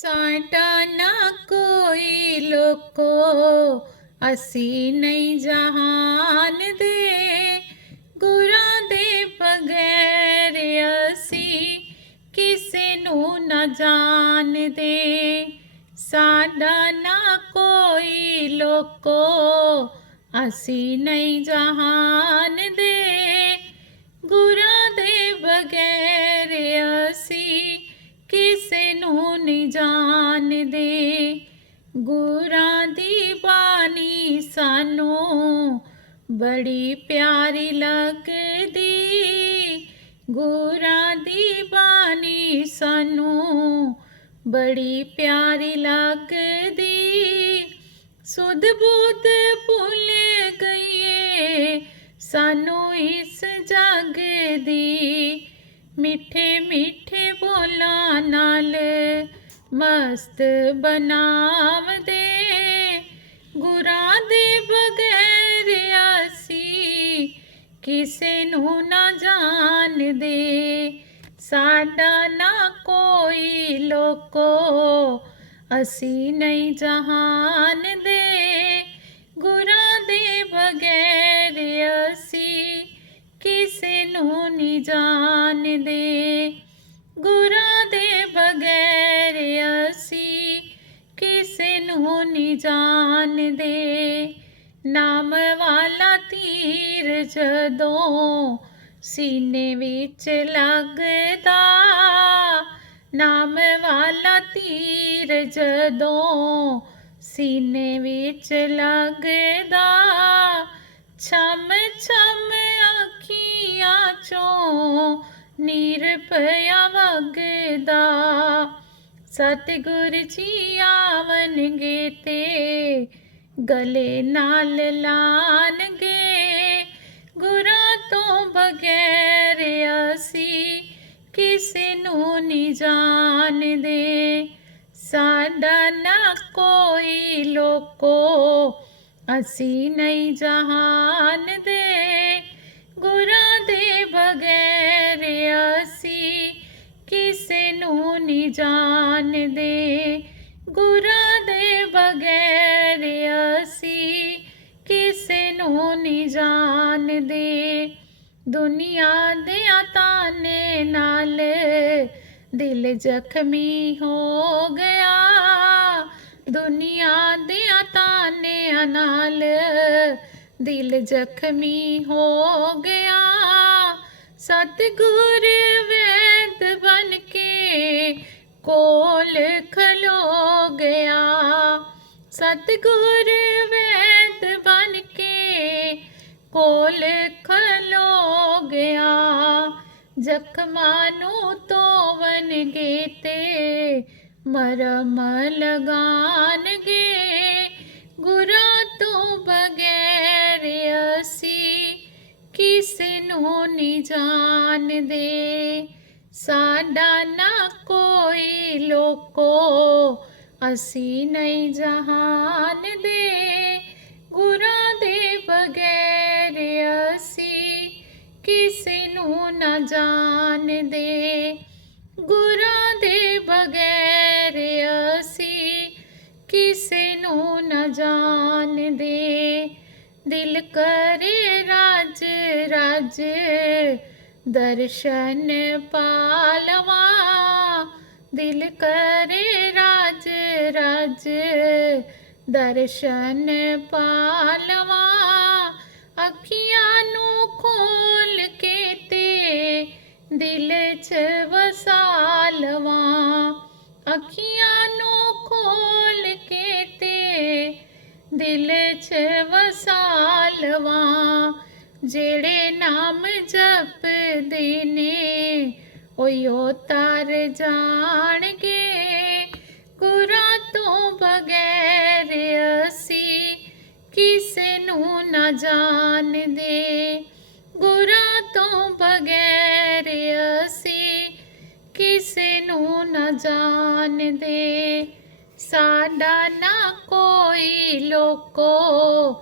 ਸਾਡਾ ਨਾ ਕੋਈ ਲੋਕੋ, ਅਸੀਂ ਨਹੀਂ ਜਹਾਨ ਦੇ। ਗੁਰਾਂ ਦੇ ਬਗੈਰ ਅਸੀਂ ਕਿਸੇ ਨੂੰ ਨਾ ਜਾਣਦੇ ਸਾਡਾ ਨਾ ਕੋਈ ਲੋਕੋ, ਅਸੀਂ ਨਹੀਂ ਜਹਾਨ ਦੇ। ਗੁਰਾਂ ਦੇ ਬਗੈਰ ਅਸੀਂ ਕਿਸੇ ਨਹੀਂ ਜਾਣਦੇ। ਗੁਰਾਂ ਦੀ ਬਾਣੀ ਸਾਨੂੰ ਬੜੀ ਪਿਆਰੀ ਲੱਗਦੀ। ਗੁਰਾਂ ਦੀ ਬਾਣੀ ਸਾਨੂੰ ਬੜੀ ਪਿਆਰੀ ਲੱਗਦੀ। ਸੁਧ ਬੁੱਧ ਭੁੱਲ ਗਈਏ, ਸਾਨੂੰ ਇਸ ਜਗ ਦੀ ਮਿੱਠੇ ਮਿੱਠੇ ਬੋਲਾਂ ਨਾਲ ਮਸਤ ਬਣਾਵਦੇ ਗੁਰਾਂ ਦੇ ਬਗੈਰ ਅਸੀਂ ਕਿਸੇ ਨੂੰ ਨਾ ਜਾਣਦੇ। ਸਾਡਾ ਨਾ ਕੋਈ ਲੋਕੋ ਅਸੀਂ ਨਹੀਂ ਜਹਾਨ ਦੇ ਗੁਰਾਂ ਦੇ ਬਗੈਰ ਅਸੀਂ ਕਿਸੇ ਨੂੰ ਨਹੀਂ ਜਾਣਦੇ। ਕਿਸੇ ਨੂੰ ਨਹੀਂ ਜਾਣਦੇ। ਨਾਮ ਵਾਲਾ ਤੀਰ ਜਦੋਂ ਸੀਨੇ ਵਿੱਚ ਲੱਗਦਾ, ਨਾਮ ਵਾਲਾ ਤੀਰ ਜਦੋਂ ਸੀਨੇ ਵਿੱਚ ਲੱਗਦਾ, ਛਮ ਛਮ ਅੱਖੀਆਂ ਚੋਂ ਨੀਰ ਪਿਆ ਵਗਦਾ। ਸਤਿਗੁਰ ਜੀ ਆਵਣਗੇ ਤੇ ਗਲੇ ਨਾਲ ਲਾਣਗੇ ਗੁਰਾਂ ਤੋਂ ਬਗੈਰ ਅਸੀਂ ਕਿਸੇ ਨੂੰ ਨਹੀਂ ਜਾਣਦੇ। ਸਾਡਾ ਨਾ ਕੋਈ ਲੋਕੋ ਅਸੀਂ ਨਹੀਂ ਜਹਾਨ ਦੇ ਗੁਰਾਂ ਦੇ ਬਗੈਰ ਨਹੀਂ ਜਾਣਦੇ। ਦੁਨੀਆ ਦੇ ਤਾਨੇ ਨਾਲ ਦਿਲ ਜ਼ਖਮੀ ਹੋ ਗਿਆ। ਦੁਨੀਆ ਦੇ ਤਾਨਿਆਂ ਨਾਲ ਦਿਲ ਜ਼ਖਮੀ ਹੋ ਗਿਆ। ਸਤਿਗੁਰ ਵੈਦ ਬਨ ਕੇ ਕੋਲ ਖਲੋ ਗਿਆ। ਸਤਿਗੁਰ ਵੈਦ ਕੋਲ ਖਲੋ ਗਿਆ। ਜ਼ਖਮਾਂ ਨੂੰ ਧੋਵਣਗੇ ਤੇ ਮਰਮ ਲਗਾਨਗੇ। ਗੁਰਾਂ ਤੋਂ ਬਗੈਰ ਅਸੀਂ ਕਿਸੇ ਨੂੰ ਨਹੀਂ ਜਾਣਦੇ। ਸਾਡਾ ਨਾ ਕੋਈ ਲੋਕੋ ਅਸੀਂ ਨਹੀਂ ਜਹਾਨ ਦੇ ਜਾਣਦੇ ਗੁਰਾਂ ਦੇ ਬਗੈਰ ਅਸੀਂ ਕਿਸੇ ਨੂੰ ਨਾ ਜਾਣਦੇ ਦਿਲ ਕਰੇ ਰਾਜ ਰਾਜ ਦਰਸ਼ਨ ਪਾਲਵਾ। ਦਿਲ ਕਰੇ ਰਾਜ ਰਾਜ ਦਰਸ਼ਨ ਪਾਲਵਾ। ਅੱਖੀਆਂ ਨੂੰ ਖੋਲ ਕੇ ਤੇ ਦਿਲ 'ਚ ਵਸਾ ਲਵਾਂ, ਅੱਖੀਆਂ ਨੂੰ ਖੋਲ ਕੇ ਤੇ ਦਿਲ 'ਚ ਵਸਾ ਲਵਾਂ। ਜਿਹੜੇ ਨਾਮ ਜਪਦੇ ਨੇ ਉਯੋ ਤਰ ਜਾਣਗੇ। ਗੁਰਾਂ ਤੋਂ ਬਗੈਰ ਅਸੀਂ ਕਿਸੇ ਨੂੰ ਨਾ ਜਾਣਦੇ। ਗੁਰਾਂ ਤੋਂ ਬਗੈਰ ਜਾਣਦੇ ਸਾਡਾ ਨਾ ਕੋਈ ਲੋਕੋ,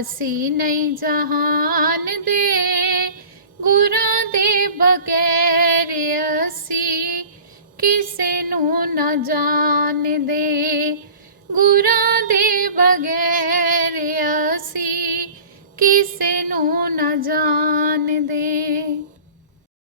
ਅਸੀਂ ਨਹੀਂ ਜਹਾਨ ਦੇ। ਗੁਰਾਂ ਦੇ ਬਗੈਰ ਅਸੀਂ ਕਿਸੇ ਨੂੰ ਨਾ ਜਾਣਦੇ ਗੁਰਾਂ ਦੇ ਬਗੈਰ ਅਸੀਂ ਕਿਸੇ ਨੂੰ ਨਾ ਜਾਣ